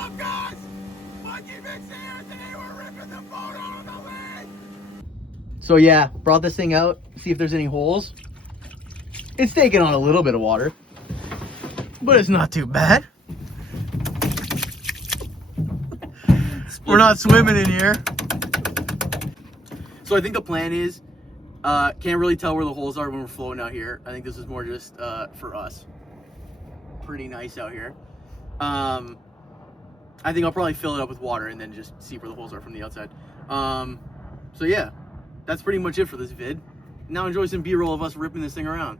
up, guys? Mikeyfix here. Today we're ripping the boat out of the lake. So yeah, brought this thing out, see if there's any holes. It's taking on a little bit of water, but it's not too bad. We're not swimming in here. So I think the plan is, can't really tell where the holes are when we're floating out here. I think this is more just for us. Pretty nice out here. I think I'll probably fill it up with water and then just see where the holes are from the outside. So yeah, that's pretty much it for this vid. Now enjoy some B-roll of us ripping this thing around.